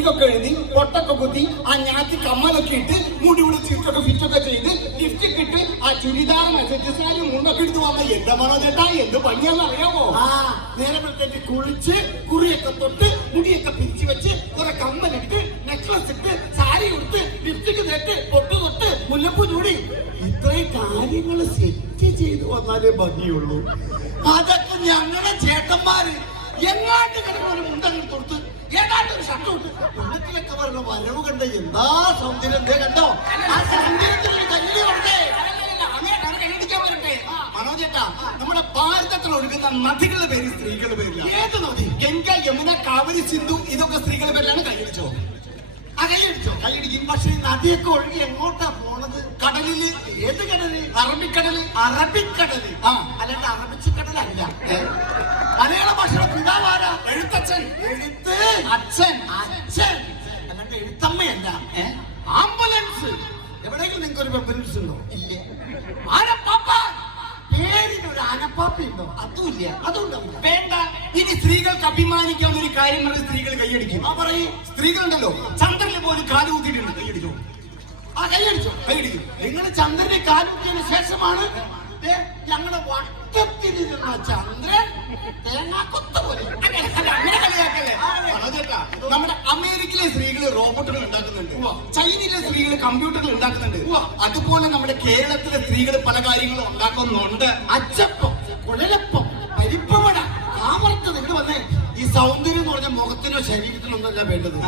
സ്ത്രീകൊക്കെ എഴുതി പൊട്ടൊക്കെ കുത്തി ആ ഞാത്തി കമ്മലൊക്കെ ഇട്ട് മുടി ഇവിടെ ചുറ്റൊക്കെ ഫിറ്റൊക്കെ ചെയ്ത് ലിഫ്റ്റൊക്കെ ഇട്ട് ആ ചുരിദാർ മെസ്സേജ് സാരി മുണ്ടൊക്കെ എടുത്ത് വന്ന. എന്താ മനോ ചേട്ടാ? എന്ത് പണിയാന്ന് അറിയാമോ ആ. നേരെ പ്രത്യേകിച്ച് കുളിച്ച് കുറിയൊക്കെ തൊട്ട് മുടിയൊക്കെ പിരിച്ചു വെച്ച് കുറെ കമ്മലിട്ട് നെക്ലസ് ഇട്ട് സാരി ഉടുത്ത് ലിഫ്റ്റിക്ക് നെട്ട് പൊട്ട് തൊട്ട് മുല്ലപ്പൂ ചൂടി. ഇത്രയും കാര്യങ്ങൾ സെറ്റ് ചെയ്ത് വന്നാലേ ഭംഗിയുള്ളൂ. അതൊക്കെ ഞങ്ങളുടെ ചേട്ടന്മാര് എങ്ങാണ്ട് കിടക്കുന്ന ഒരു മുണ്ടങ്ങൾ കൊടുത്ത് ഏതാണ്ട് ഒരു ഷർട്ട് ഇട്ട് ഉള്ളത്തിലൊക്കെ വരുന്ന വരവ് കണ്ട എന്താ സൗന്ദര്യം കണ്ടോ? ആ സൗന്ദര്യത്തിന് ഒരു കല്ല് വരട്ടെ. മനോ ചേട്ടാ നമ്മുടെ ഭാരതത്തിൽ ഒഴുകുന്ന നദികളുടെ പേര് സ്ത്രീകളുടെ പേരിലാണ്. ഏത് നദി? ഗംഗ യമുന കാവരി സിന്ധു ഇതൊക്കെ സ്ത്രീകളുടെ പേരിലാണ് കൈയടിച്ചോ ആ കൈയടിച്ചോ കൈയടിക്കും പക്ഷേ നദിയൊക്കെ ഒഴുകി എങ്ങോട്ടാ പോണത്? കടലിൽ. ഏത് കടൽ? അറബിക്കടൽ. അറബിക്കടൽ. ആ. അല്ലാണ്ട് അറബിച്ചിക്കടലല്ല. മലയാള ഭാഷയുടെ പിതാവാരാ എഴുത്തച്ഛൻ. എഴുത്ത്? അച്ഛൻ. അച്ഛൻ. അല്ലാണ്ട് എഴുത്തമ്മയല്ല? ആംബുലൻസ്. എവിടെയെങ്കിലും നിങ്ങൾക്ക് ഒരു ആംബുലൻസ് ഉണ്ടോ? ഇല്ല. ആനപ്പാപ്പ. പേരിന് ഒരു ആനപ്പാപ്പ ഉണ്ടോ അതുമില്ല. അതുണ്ടാവില്ല. വേണ്ട. ഇനി സ്ത്രീകൾക്ക് അഭിമാനിക്കാവുന്ന ഒരു കാര്യങ്ങൾ സ്ത്രീകൾ കൈയടിക്കും. ആ പറയും. സ്ത്രീകളുണ്ടല്ലോ. ചന്ദ്രന് പോലും കാലു കുത്തിയിട്ടുണ്ട് കൈയടിച്ചോ? ആ കൈയടിച്ചോ? കൈയടിക്കും. നിങ്ങൾ ചന്ദ്രനെ കാലുറ്റിയതിനു ശേഷമാണ് ഞങ്ങളുടെ വട്ടത്തിലിരുന്ന ചന്ദ്രൻ തേങ്ങാക്കൊത്ത പോലെ നമ്മുടെ അമേരിക്കയിലെ സ്ത്രീകൾ റോബോട്ടുകൾ ഉണ്ടാക്കുന്നുണ്ട്. ചൈനയിലെ സ്ത്രീകൾ കമ്പ്യൂട്ടറുകൾ ഉണ്ടാക്കുന്നുണ്ട്. അതുപോലെ നമ്മുടെ കേരളത്തിലെ സ്ത്രീകൾ പല കാര്യങ്ങളും ഉണ്ടാക്കുന്നുണ്ട്. അച്ചപ്പം കുഴലപ്പം പരിപ്പവട കാമർത്തത് ഇവിടെ വന്നേ. ഈ സൗന്ദര്യം എന്ന് പറഞ്ഞ മുഖത്തിനോ ശരീരത്തിനോ ഒന്നല്ല വേണ്ടത്.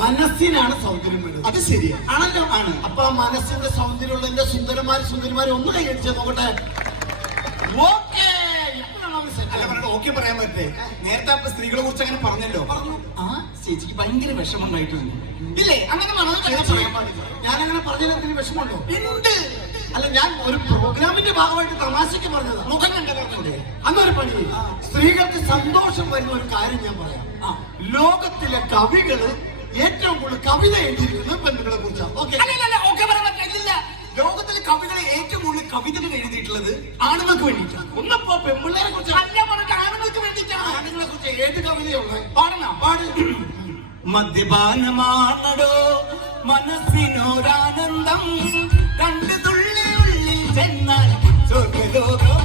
മനസ്സിനാണ് സൗന്ദര്യം വേണ്ടത്. അത് ശരിയാണ് ആണല്ലോ? ആണ്. അപ്പൊ ആ മനസ്സിന്റെ സൗന്ദര്യമുള്ള എന്റെ സുന്ദരന്മാര് സുന്ദരിമാരെ ഒന്ന് കൈയടിച്ച് നോക്കട്ടെ. ഓക്കെ പറയാൻ പറ്റേ. നേരത്തെ അപ്പൊ സ്ത്രീകളെ കുറിച്ച് അങ്ങനെ പറഞ്ഞല്ലോ. പറഞ്ഞു. ആ ചേച്ചിക്ക് ഭയങ്കര വിഷമമുണ്ടായിട്ടുണ്ട്. ഇല്ലേ? അങ്ങനെ ഞാൻ അങ്ങനെ എന്തെങ്കിലും വിഷമമുണ്ടോ? ഉണ്ട്. അല്ല ഞാൻ ഒരു പ്രോഗ്രാമിന്റെ ഭാഗമായിട്ട് തമാശക്ക് പറഞ്ഞത്. മുഖം കണ്ടതോടെ അന്നൊരു പണി. സ്ത്രീകൾക്ക് സന്തോഷം വരുന്ന ഒരു കാര്യം ഞാൻ പറയാം. ലോകത്തിലെ കവികൾ ഏറ്റവും കൂടുതൽ കവിത എഴുതിയിരിക്കുന്നത് പെണ്ണുങ്ങളെ കുറിച്ചാണ് ലോകത്തിലെ കവികളെ ഏറ്റവും കൂടുതൽ കവിതകൾ എഴുതിയിട്ടുള്ളത് ആണുങ്ങൾക്ക് വേണ്ടിയിട്ടാണ്. ഒന്നപ്പോ പെൺപിള്ളേരെ കുറിച്ച് അല്ല പറഞ്ഞിട്ട് ആണുങ്ങൾക്ക് വേണ്ടിയിട്ടാണ് ആണുങ്ങളെ കുറിച്ച് ഏത് കവിതയുള്ളത്? പാടണ? പാട്. മദ്യപാനമാണടോ. മനസ്സിനൊരാനന്ദം. രണ്ട് തുള്ളി ഉള്ളിൽ ചെന്നാൽ സ്വർഗലോകമാണടോ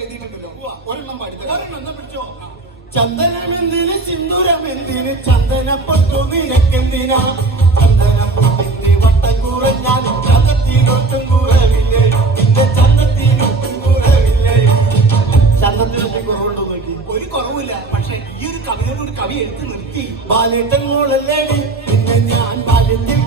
എഴുതിയിട്ടുണ്ടല്ലോ. ഒരെണ്ണം ഒരെണ്ണം പിടിച്ചോ. ചന്ദനമെന്തിന് സിന്ദൂരമെന്തിന് ചന്ദനപ്പൊട്ടു നിനക്കെന്തിനാ? ചന്ദനപ്പൊട്ടിന്റെ വട്ടം കുറഞ്ഞാലും ചന്തത്തിനൊട്ടും കുറവില്ലേ? നിന്റെ ചന്തത്തിനൊട്ടും കുറവില്ലേ? ചന്തത്തിനൊട്ടും കുറവുണ്ടോ നോക്കി? ഒരു കുറവില്ല പക്ഷെ ഈ ഒരു കവിത കൊണ്ട് കവി എടുത്ത് നിർത്തി. ബാലേട്ടൻ മോളല്ലേടി? പിന്നെ ഞാൻ ബാല്യത്തിൽ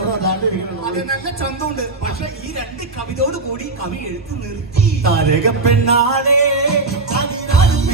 അത് നല്ല ചന്തമുണ്ട്. പക്ഷെ ഈ രണ്ട് കവിതയോട് കൂടി കവി എഴുത്ത് നിർത്തി. താരക പെണ്ണാളേ അതിനാലും